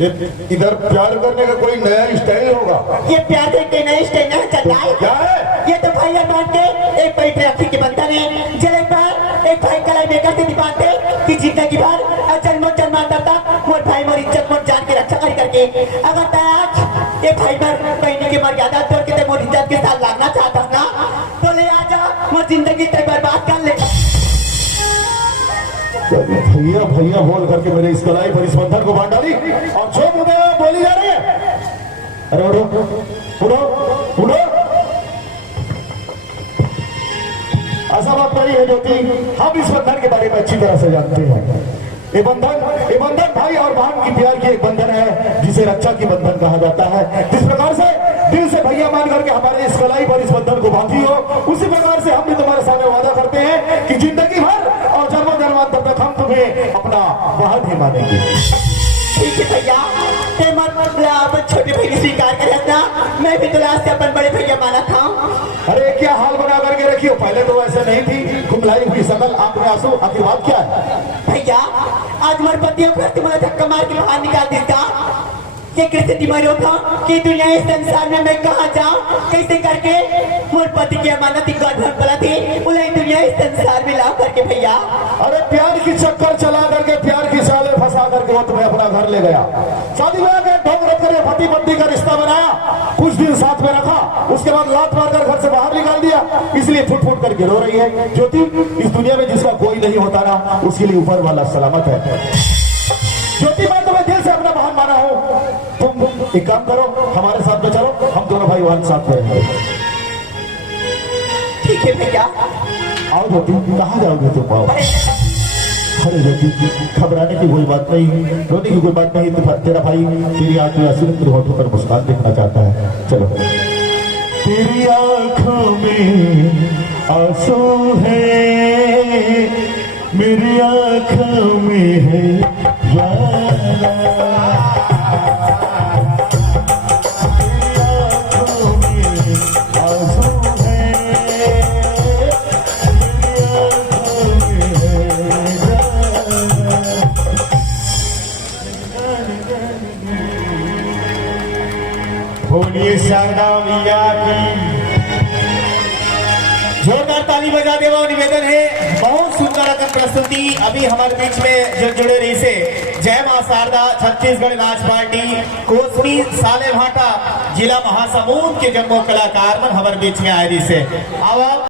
ये इधर प्यार करने का कोई नया स्टाइल होगा? ये प्यार के नए स्टाइल है चंडाल। क्या है? ये तो भाई मान के एक पैट रखी के बंधन है, जले पर एक भाई कलाई बेकर से दिखाते कि जिंदगी भर जन्मों जन्मांतर तक मोर भाई मोर इज्जत मोर जान के रक्षा कर करके, अगर आज ये भाई मर बहनी की मर्यादा तोड़ के मोर इज्जत के साथ लागना चाहता ना, तो ले आजा, मोर जिंदगी तक बर्बाद कर ले। भैया भैया बोल करके मेरे इस कलाई पर इस बंधन को बांध डाली और जो मुझे बोली जा रही है। अरे उठो उठो उठो, ऐसा बात नहीं है ज्योति, हम इस बंधन के बारे में अच्छी तरह से जानते हैं। ये बंधन भाई और बहन की प्यार की एक बंधन है जिसे रक्षा की बंधन कहा जाता है। जिस प्रकार से दिल से भैया मान करके हमारे इस कलाई पर इस बंधन को बांधी हो, उसी प्रकार से हम भी तुम्हारे सामने वादा करते हैं कि जिंदगी भर और जन्मों जन्मांतर तक हम तुम्हें अपना बहन ही मानेंगे। ठीक है भैया, ते मत छोटे भैया स्वीकार कर रखना, मैं भी तुला से अपन बड़े भैया माना था। अरे क्या हाल बना करके रखी हो, पहले तो ऐसे नहीं थी, कुमलाई हुई सकल, आंख में आंसू, आखिर बात क्या है? भैया आज मोर पतियों को तुम्हारा धक्का मार के बाहर निकाल देता, ये कैसे दिमाग था कि दुनिया इस संसार में मैं कहाँ जाऊँ, कैसे करके मोर पति की अमानत गला थी, उन्हें दुनिया इस संसार में ला करके भैया। अरे प्यार की चक्कर चला करके, प्यार की साले फंसा करके वो तुम्हें अपना घर ले गया, शादी ब्याह के ढोंग रख कर पति पत्नी का रिश्ता बनाया, कुछ दिन साथ में रखा, उसके बाद लात मारकर घर से बाहर निकाल दिया, इसलिए फुट फुट करके रो रही है। ज्योति, इस दुनिया में जिसका कोई नहीं होता ना, उसके लिए ऊपर वाला सलामत है। ज्योति, मैं तुम्हें दिल से अपना बहन माना हूँ, तुम एक काम करो, हमारे साथ में चलो, हम दोनों भाई बहन साथ में रहेंगे। ठीक है भैया। आओ ज्योति, कहाँ जाओगे तुम? आओ। अरे ज्योति, घबराने की कोई बात नहीं, रोने की कोई बात नहीं, तेरा भाई तेरी आंख में आंसू, तेरे होठों पर मुस्कान देखना चाहता है। चलो। तेरी आंखों में आंसू है, मेरी आंखों में है ज्वाला। बोलिए शारदा मैया की। जोरदार ताली बजा देवा निवेदन है। बहुत सुंदर अगर प्रस्तुति अभी हमारे बीच में जो जुड़े रही से जय मां शारदा छत्तीसगढ़ राज पार्टी कोसमी साले भाटा जिला महासमुंद के जन्मो कलाकार मन हमारे बीच में आए रही से। अब